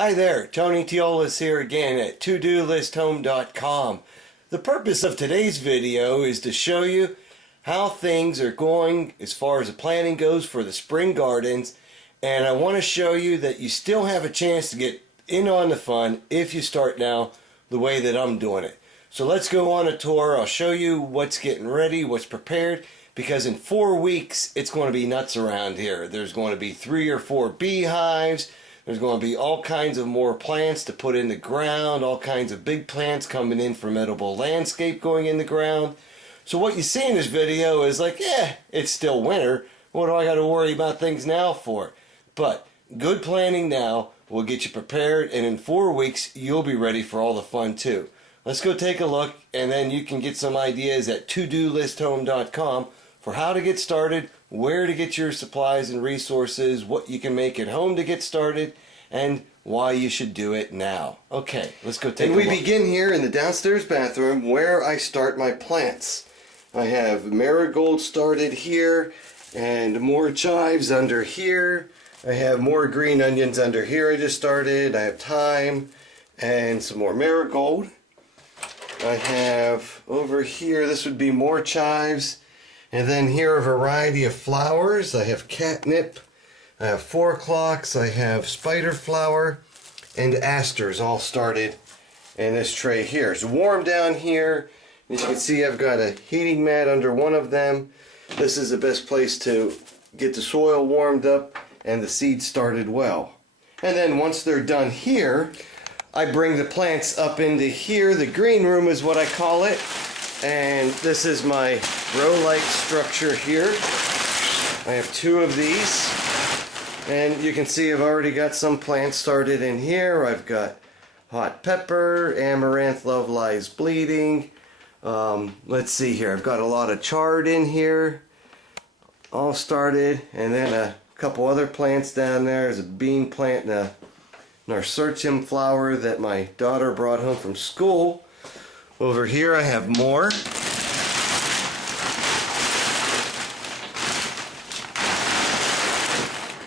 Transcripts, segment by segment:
Hi there, Tony Teolis here again at todolisthome.com. The purpose of today's video is to show you how things are going as far as the planting goes for the spring gardens, and I want to show you that you still have a chance to get in on the fun if you start now the way that I'm doing it. So let's go on a tour. I'll show you what's getting ready, what's prepared, because in 4 weeks it's going to be nuts around here. There's going to be 3 or 4 beehives. There's going to be all kinds of more plants to put in the ground, all kinds of big plants coming in from edible landscape going in the ground. So what you see in this video is like, yeah, it's still winter. What do I got to worry about things now for? But good planning now will get you prepared, and in 4 weeks you'll be ready for all the fun too. Let's go take a look, and then you can get some ideas at todolisthome.com for how to get started, where to get your supplies and resources, what you can make at home to get started, and why you should do it now. Okay, let's go take a look. And we begin here in the downstairs bathroom where I start my plants. I have marigold started here and more chives under here. I have more green onions under here I just started. I have thyme and some more marigold. I have over here, this would be more chives. And then here a variety of flowers. I have catnip, I have 4 o'clocks, I have spider flower, and asters all started in this tray here. It's warm down here. As you can see, I've got a heating mat under one of them. This is the best place to get the soil warmed up and the seeds started well. And then once they're done here, I bring the plants up into here. The green room is what I call it. And this is my row-like structure here. I have 2 of these. And you can see I've already got some plants started in here. I've got hot pepper, amaranth, love lies bleeding. Let's see here. I've got a lot of chard in here. All started. And then a couple other plants down there. There's a bean plant and a nasturtium flower that my daughter brought home from school. Over here I have more.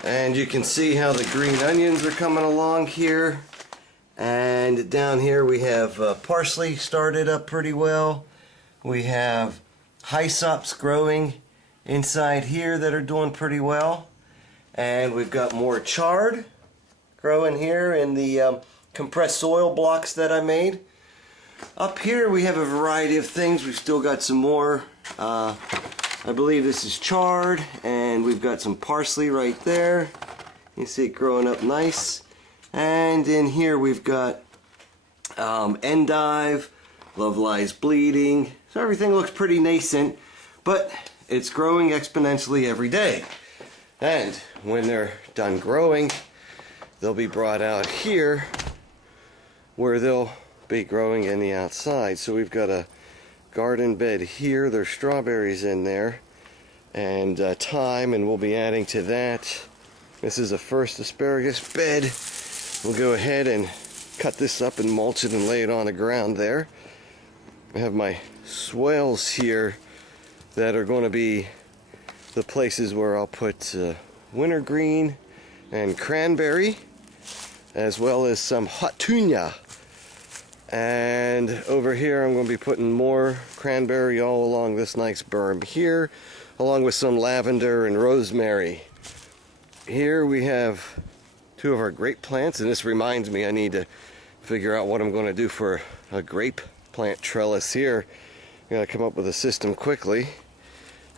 And you can see how the green onions are coming along here. And down here we have parsley started up pretty well. We have hyssopes growing inside here that are doing pretty well. And we've got more chard growing here in the compressed soil blocks that I made. Up here we have a variety of things. We've still got some more. I believe this is chard, and we've got some parsley right there. You see it growing up nice. And in here we've got endive, love lies bleeding. So everything looks pretty nascent, but it's growing exponentially every day. And when they're done growing, they'll be brought out here where they'll be growing in the outside. So we've got a garden bed here. There's strawberries in there and thyme, and we'll be adding to that. This is a first asparagus bed. We'll go ahead and cut this up and mulch it and lay it on the ground there. I have my swales here that are going to be the places where I'll put wintergreen and cranberry, as well as some hatunia. And over here I'm going to be putting more cranberry all along this nice berm here, along with some lavender and rosemary. Here we have 2 of our grape plants, and this reminds me I need to figure out what I'm going to do for a grape plant trellis here. I gotta come up with a system quickly.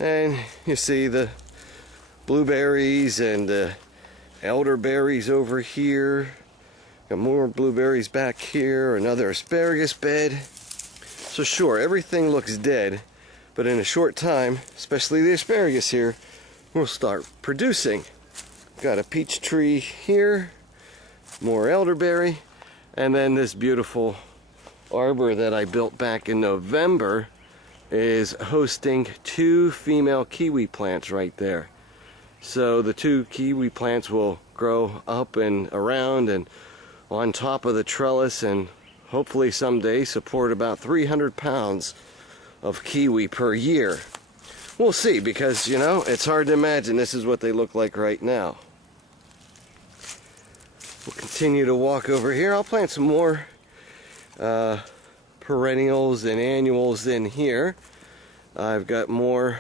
And you see the blueberries and elderberries over here. Got more blueberries back here, another asparagus bed. So sure, everything looks dead, but in a short time, especially the asparagus here, we'll start producing. Got a peach tree here, more elderberry, and then this beautiful arbor that I built back in November is hosting 2 female kiwi plants right there. So the 2 kiwi plants will grow up and around and on top of the trellis, and hopefully someday support about 300 pounds of kiwi per year. We'll see, because you know, it's hard to imagine this is what they look like right now. We'll continue to walk over here. I'll plant some more perennials and annuals in here. I've got more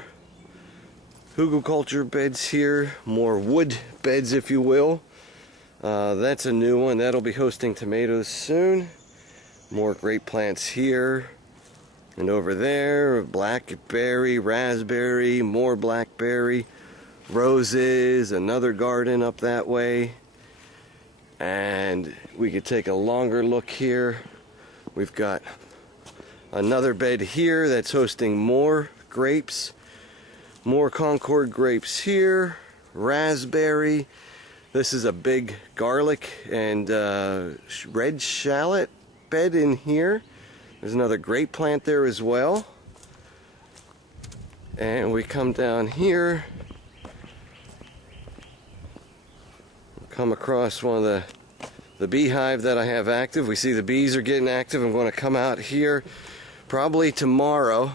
hugelkultur beds here, more wood beds if you will. That's a new one. That'll be hosting tomatoes soon. More grape plants here. And over there, blackberry, raspberry, more blackberry, roses, another garden up that way. And we could take a longer look here. We've got another bed here that's hosting more grapes, more Concord grapes here, raspberry. This is a big garlic and red shallot bed in here. There's another grape plant there as well. And we come down here, come across one of the beehive that I have active. We see the bees are getting active. I'm going to come out here probably tomorrow,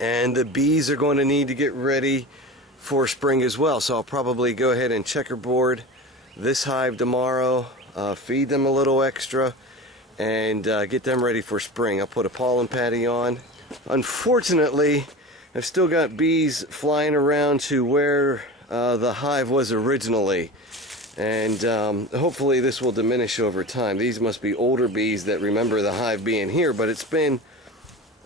and the bees are going to need to get ready for spring as well. So I'll probably go ahead and checkerboard this hive tomorrow, feed them a little extra, and get them ready for spring. I'll put a pollen patty on. Unfortunately, I've still got bees flying around to where the hive was originally, and hopefully this will diminish over time. These must be older bees that remember the hive being here, but it's been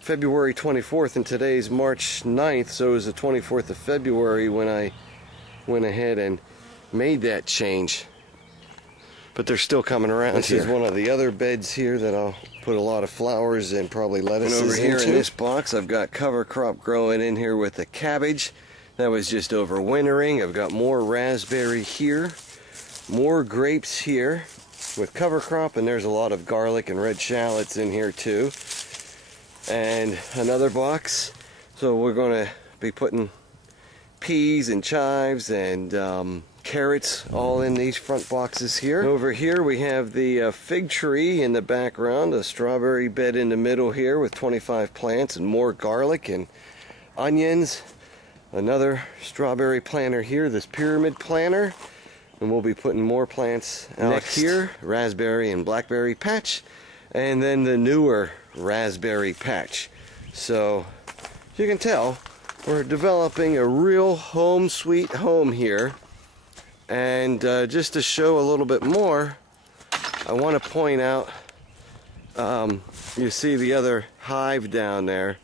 February 24th and today's March 9th, so it was the 24th of February when I went ahead and made that change. But they're still coming around. This is one of the other beds here that I'll put a lot of flowers and probably lettuces into. Over here in this box, I've got cover crop growing in here with the cabbage. That was just overwintering. I've got more raspberry here, more grapes here with cover crop, and there's a lot of garlic and red shallots in here too. And another box. So we're going to be putting peas and chives and carrots all in these front boxes here. Over here we have the fig tree in the background, a strawberry bed in the middle here with 25 plants and more garlic and onions. Another strawberry planter here, this pyramid planter, and we'll be putting more plants out here. Raspberry and blackberry patch, and then the newer raspberry patch. So you can tell we're developing a real home sweet home here. And just to show a little bit more, I want to point out, you see the other hive down there.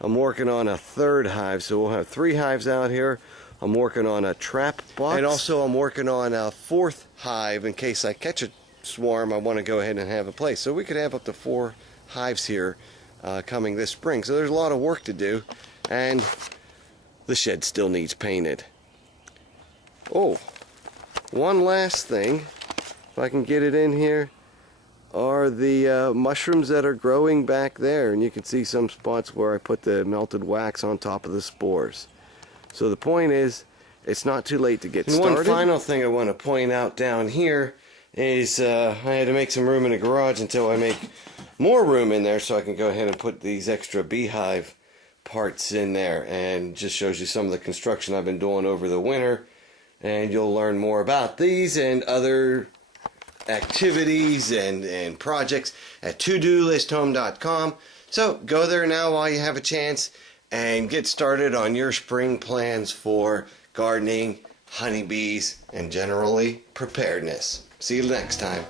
I'm working on a third hive, so we'll have 3 hives out here. I'm working on a trap box, and also I'm working on a 4th hive in case I catch a swarm. I want to go ahead and have a place, so we could have up to 4 hives here coming this spring. So there's a lot of work to do, and the shed still needs painted. Oh, one last thing, if I can get it in here, are the mushrooms that are growing back there, and you can see some spots where I put the melted wax on top of the spores. So the point is, it's not too late to get started. One final thing I want to point out down here is I had to make some room in the garage until I make more room in there so I can go ahead and put these extra beehive parts in there, and just shows you some of the construction I've been doing over the winter. And you'll learn more about these and other activities and projects at todolisthome.com. So go there now while you have a chance and get started on your spring plans for gardening, honeybees, and generally preparedness. See you next time.